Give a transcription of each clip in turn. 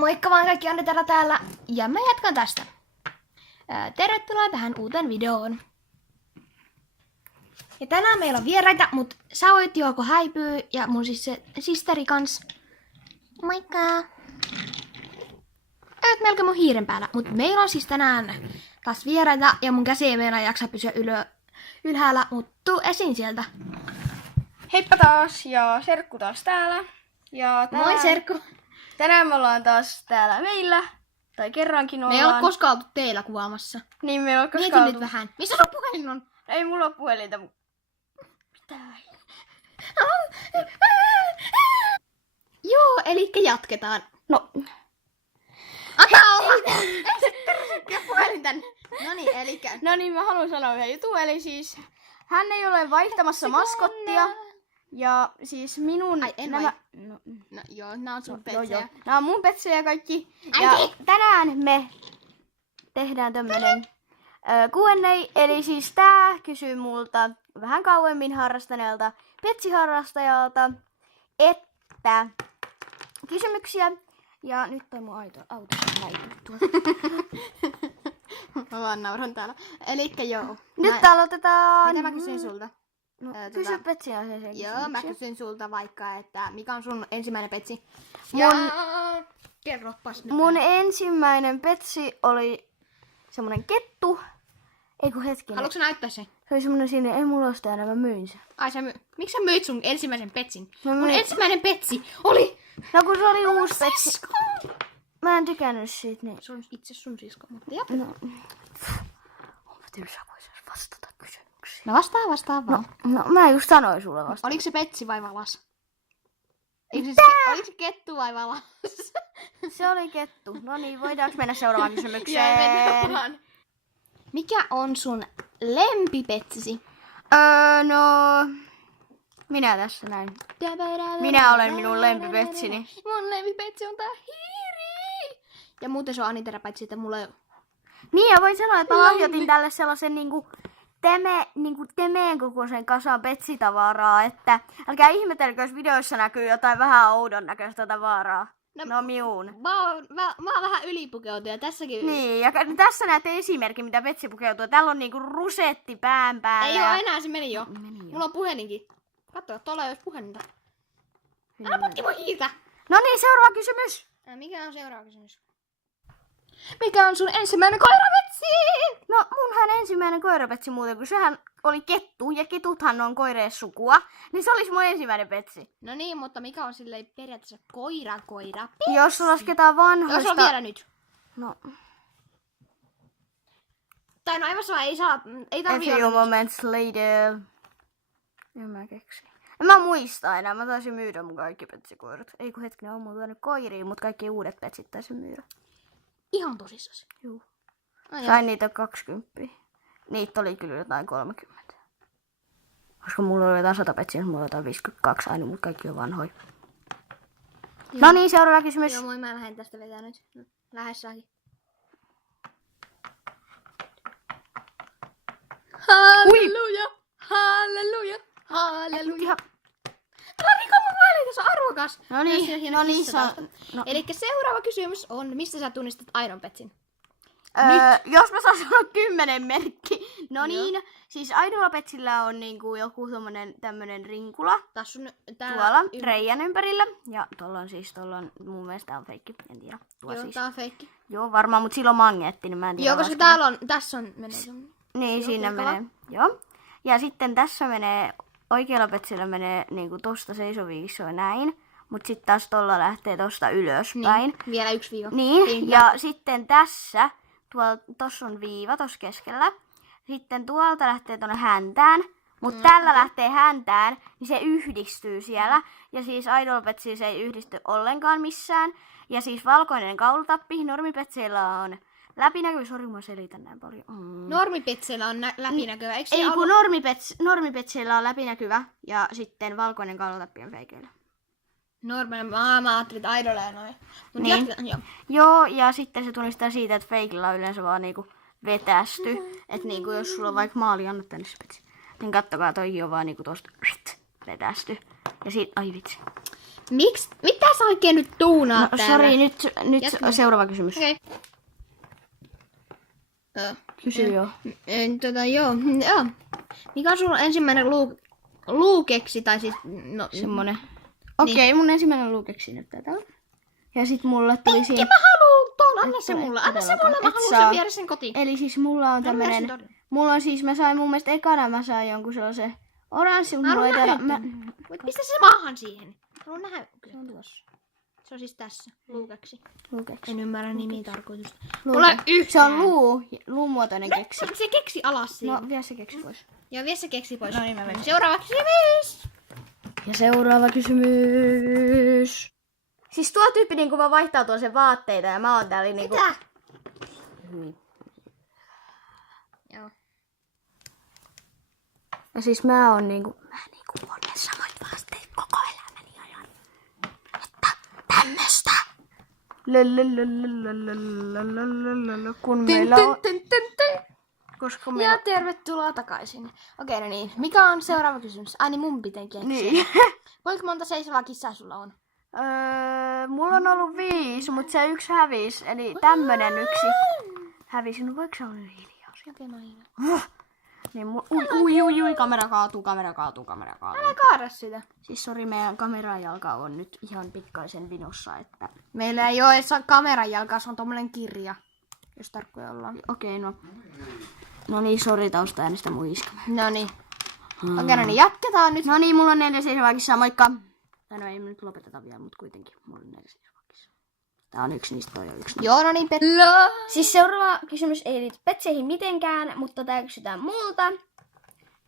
Moikka vaan kaikki, Anne täällä ja mä jatkan tästä. Tervetuloa tähän uuteen videoon. Ja tänään meillä on vieraita, mut sä oot Jouko häipyy ja mun sisteri kans. Moikka! Oot melkein mun hiiren päällä, mut meillä on siis tänään taas vieraita ja mun käsi ei meinaa jaksa pysyä ylhäällä, mut tuu esiin sieltä. Heippa taas ja Serkku taas täällä. Ja tänään, Moi Serkku! Tänään me ollaan taas täällä meillä. Tai kerrankin ollaan. Me ei ole koskaan oltu teillä kuvaamassa. Niin me ei ole Mieti koskaan nyt vähän. Missä sun puhelin on? Ei mulla ole puhelinta. Mitä? Joo, elikkä jatketaan. No. Anna olla! Ei puhelin tänne. Noniin, elikkä... No niin, mä haluan sanoa yhden jutun. Eli siis hän ei ole vaihtamassa maskottia. Ja siis minun... Ai, en nämä... No joo, nää on sun Joo, petsejä. joo. Nämä on mun petsejä kaikki. Ja Äiti! tänään me tehdään tämmönen Q&A. Eli siis tää kysyy multa vähän kauemmin harrastaneelta petsiharrastajalta, että kysymyksiä. Ja nyt toi mun auto häipyy. Mä vaan nauran täällä. Elikkä joo. Nyt aloitetaan. Mitä mä kysyn sulta? No, kysy petsin asiassa. Joo, mä kysyn sulta vaikka, että mikä on sun ensimmäinen petsi? Kerropas nyt. Mun ensimmäinen petsi oli semmonen kettu. Eiku hetkinen. Haluatko sä näyttää sen? Se oli semmonen sinne, ei mulla ole sitä enää, mä myin sen. Ai miksi sä myit sun ensimmäisen petsin? Mä Mun myin- ensimmäinen petsi oli... No kun se oli uusi petsi. Sisko! Mä en tykännyt siitä, niin... Se on itse sun sisko, mutta jatka. No. Onpa tylsää, kun sais vastata kysymyksiin. No vastaa vaan. No mä just sanoin sulle vasta. Oliko se petsi vai valas? Oliko se kettu vai valas? Se oli kettu. No niin, voidaanko mennä seuraavaan Joo, kysymykseen? mennään vaan. Mikä on sun lempipetsisi? No... Minä tässä näin. Minä olen minun lempipetsini. Mun lempipetsi on tää hiiri! Ja muuten se on Aniterapetsi, että mulla ei ole... Niin, ja voin sanoa, että mä lahjoitin tälle sellaisen temeen kokoisen kasan petsitavaraa, että älkää ihmetelkö, jos videoissa näkyy jotain vähän oudon näköistä tavaraa. No miun. Mä oon vähän ylipukeutunut ja tässäkin... Niin, ja tässä näette esimerkki, mitä petsi pukeutuu. Täällä on niinku rusetti pään päällä. Ei oo enää, se meni jo. Meni jo. Mulla on puhelinkin. Katso, tuolla ei ois puhelinta. Älä potki mun hiiltä! No niin, seuraava kysymys. Mikä on seuraava kysymys? Mikä on sun ensimmäinen koirapetsi? No, munhan ensimmäinen koirapetsi muuten, kun sehän oli kettu, ja ketuthan on koireen sukua, niin se olisi mun ensimmäinen petsi. No niin, mutta mikä on silleen periaatteessa koira? Jos lasketaan vanhoista... Jos on vielä nyt. No, Tai no aivan sama, ei a tarvii few olla nyt. moments later. En mä keksi. En mä muista enää, mä taisin myydä mun kaikki petsikoirat. Ei kun hetkinen, on mulla nyt koiriin, mutta kaikki uudet petsit taisin myydä. Ihan tosissasi. Juu. Ai Sain niitä 20. Niitä oli kyllä jotain 30. Koska mulla oli jotain 100 petsiä, mulla oli jotain 52 aina, mutta kaikki on vanhoja. No niin, seuraava kysymys. Joo, moi, mä lähden tästä vetää nyt. Lähes saakin. Halleluja! Halleluja! Halleluja! Älä riko mun puhelin, tässä on arvokas! No niin, no niin, no. Elikkä seuraava kysymys on, mistä sä tunnistat aidon petsin? Jos mä saan sanoa 10 merkki. No niin, siis aidolla petsillä on niinku joku tommonen tämmönen rinkula. Taas on Tuolla reijän ympärillä. Ja tuolla on mun mielestä tää on feikki, en tiedä. Tuo Joo, siis. tää on feikki. Joo, varmaan, mut sillä on magneetti, niin mä en tiedä. Joo, koska lasketaan. täällä on, tässä on, menee sun. Niin, Joo, siinä mukava. menee. Joo. Ja sitten tässä menee, oikealla petsillä menee niinku tosta seisoviisoa näin. Mut sit taas tolla lähtee tosta ylöspäin. Niin, vielä yksi viiva. Niin, ja sitten tässä, tossa on viiva tossa keskellä. Sitten tuolta lähtee tonne häntään. Mutta tällä lähtee häntään, niin se yhdistyy siellä. Ja siis idolpetsiä se ei yhdisty ollenkaan missään. Ja siis valkoinen kaulatappi, normipetseillä on läpinäkyvä. Sori, mä selitän näin paljon. Normipetseillä on läpinäkyvä, eikö se Ei, ollut? kun normipetseillä on läpinäkyvä ja sitten valkoinen kaulatappi on feikeillä. Mä ajattelin, että idoleja noin. Mut Niin. joo. Joo, ja sitten se tunnistaa siitä, että feikillä on yleensä vaan niinku vetästy. Että niinku jos sulla on vaikka maali, anna tänne se petsi. Niin kattokaa, toikin on vaan niinku tosta vetästy. Ja sit, ai vitsi. Mitä sä oikein nyt tuunaat No, täällä? sori, nyt Jatka. seuraava kysymys. Okei. Kysy joo. Joo. Mikä on sun ensimmäinen luukeksi, tai siis, no... Semmonen. Okei, mun ensimmäinen luukeksi nyt tätä. Ja sit mulle tuli Minkä mä haluun ton? Anna se Et mulle. ole Anna se mulle, mä todellakaan. haluun Et saa. sen viedä sen kotiin. Eli siis mulla on tämmönen... Mulla on siis, mä sain mun mielestä ekana, mä sain jonkun sellaisen oranssi, mutta mulla ei täällä... Voit pistää se maahan siihen. Haluan nähdä. Se on tuossa. Se on siis tässä, luukeksi. Luukeksi. En ymmärrä nimitarkoitusta. Luuke. Mulla Se on luumuotoinen keksi. Se keksi alas siinä. No, vie se keksi pois. Joo, vie se keksi pois. No niin, mä vedän. Seuraava kysymys. Ja seuraava kysymys. Siis tuo tyyppi niinku vaan vaihtaa tuon sen vaatteita ja mä oon täällä niinku... Mitä? Hyvin. Joo. Ja siis mä oon niinku on ne samat vaatteet koko elämäni ajan. Että tämmöstä. Kun meillä on... Koska meillä... Ja tervetuloa takaisin. Okei, no niin. Mikä on seuraava kysymys? Ai niin, mun pitää keksiä. Niin. Kuinka monta seisovaa kissaa sulla on? Mulla on ollut 5, mutta se yksi hävisi. Eli tämmönen yksi hävisi. No voiko se olla hiljaa? Okei, mä hiljaa. Niin, ui, kamera kaatuu. Älä kaada sitä. Siis sori, meidän kameran jalka on nyt ihan pikkaisen vinossa, että... Meillä ei ole edes kameran jalkaa, se on tommonen kirja. Jos tarkkoja ollaan. Okei, no. No niin, sori taustaäänestä mun iskame. No niin. Okei, no niin, jatketaan nyt. No niin, mulla on 4 seisovaa kissaa, moikka! Tai no ei me nyt lopeteta vielä, mutta kuitenkin. Mulla on 4 seisovaa kissaa. Tää on yksi niistä, toi on yksi. Joo, no niin, Siis seuraava kysymys ei liity petseihin mitenkään, mutta tää kysytään multa.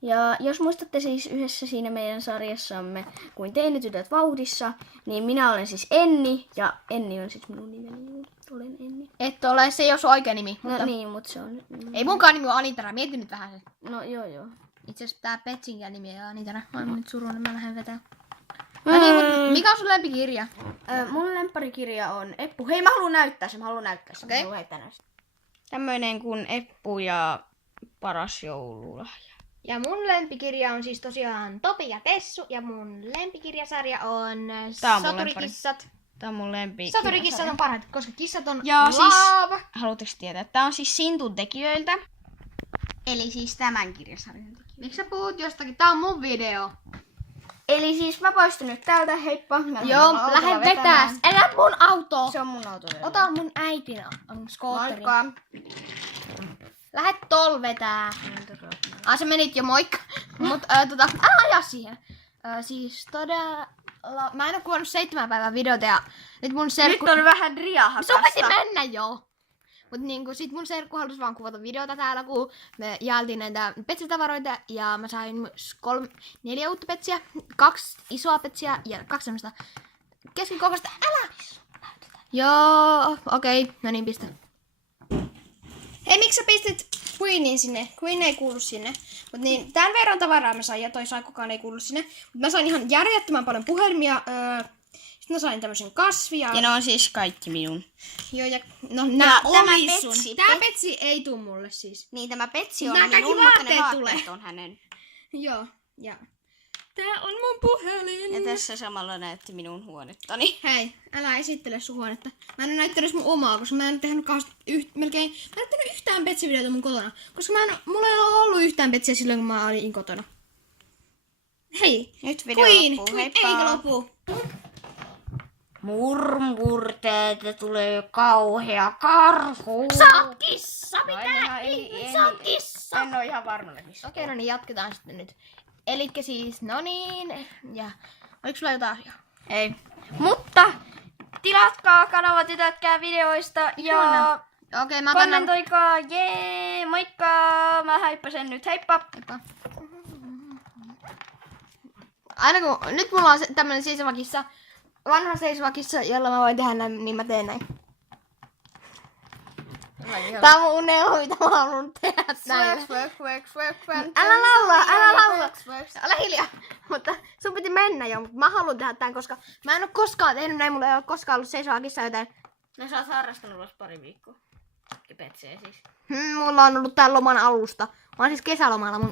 Ja jos muistatte siis yhdessä siinä meidän sarjassamme kuin Teinitytöt vauhdissa, niin minä olen siis Enni, ja Enni on siis minun nimeni. Olen Enni. Et ole, se ei ole sun oikea nimi. No Mutta... niin, mutta se on... Ei munkaan nimi ole Anitara, mieti nyt vähän se. No joo. Itse asiassa tää Petsinkin nimi on Anitara. Mä oon nyt surunen, mä lähden vetää. No niin, mut mikä on sun lempikirja? Mun lempparikirja on Eppu. Hei, mä haluan näyttää sen. Okei. Tämmöinen kuin Eppu ja paras joululahja. Ja mun lempikirja on siis tosiaan Topi ja Tessu. Ja mun lempikirjasarja on Tää on mun Soturikissat. Tää on mun lempi. Soturikissat on parhaat, koska kissat on Ja laava. siis, haluatteko tietää? Tää on siis Sintun tekijöiltä. Eli siis tämän kirjasarjan tekijöiltä. Miksi sä puhut jostakin? Tää on mun video. Eli siis mä poistun nyt täältä, heippa. Joo, lähde vetää. Älä mun autoa. Se on mun auto. Ota mun äitin skootteri. Moikka. Lähet tol vetää. Se menit jo moikka. Mut älä aja siihen. Siis todella... Mä en oo kuvannut 7 päivän videota ja nyt mun serkku... Nyt on vähän riahakasta. Sun piti mennä jo. Mut niinku sit mun serkku halus vaan kuvata videota täällä, kun me jaeltiin näitä petsitavaroita ja mä sain 4 uutta petsiä, 2 isoa petsiä ja 2 semmoista keskikokoista. Älä! Joo, okei. No niin, pistä. Hei, miksi sä pistit Queenin sinne? Queen ei kuulu sinne. Mut niin, tän verran tavaraa mä sain ja toi kukaan ei kuulu sinne. Mut mä sain ihan järjettömän paljon puhelimia. Sitten mä sain tämmösen kasvia. Ja ne on siis kaikki minun. Joo, ja no nää tämä oli petsi, sun. Tää petsi ei tuu mulle siis. Niin, tämä petsi on Nää minun, kaikki mutta ne vaatteet vaatteet on hänen. Joo, ja tää on mun puhelin. Ja tässä samalla näytti minun huonettani. Hei, älä esittele sun huonetta. Mä en oo näyttänyt mun omaa, koska mä en oo tehnyt melkein... Mä en oo tehnyt yhtään petsivideota mun kotona. Koska mulla ei ole ollut yhtään petsiä silloin, kun mä olin kotona. Hei, Nyt video Queen, loppuu, Queen, heippa. eikä lopu. Täältä tulee kauhea karhu. Sä oot kissa, sä oot kissa. En oo ihan varma missä. Okei, no niin, jatketaan sitten nyt. Elikkä siis, no niin, ja oliko sulla jotain asiaa? Ei. Mutta tilatkaa kanava Tytötkää videoista ja Okei, mä otan... kommentoikaa. Jee, moikka. Mä häippäsen nyt. Heippa. Aina kun, nyt mulla on tämmönen seisova kissa, vanha seisova kissa, jolla mä voin tehdä näin, niin mä teen näin. Tää on mun unelma, mitä mä haluan tehdä näin. Älä laula. Ole hiljaa. Mutta sun piti mennä jo, mutta mä haluan tehdä tän, koska mä en oo koskaan tehnyt näin, mulla ei oo koskaan ollut seisova kissa, joten... No sä oot harrastanut vasta pari viikkoa. Petsee siis. Mulla on ollut tää loman alusta. Mä oon siis kesälomalla mun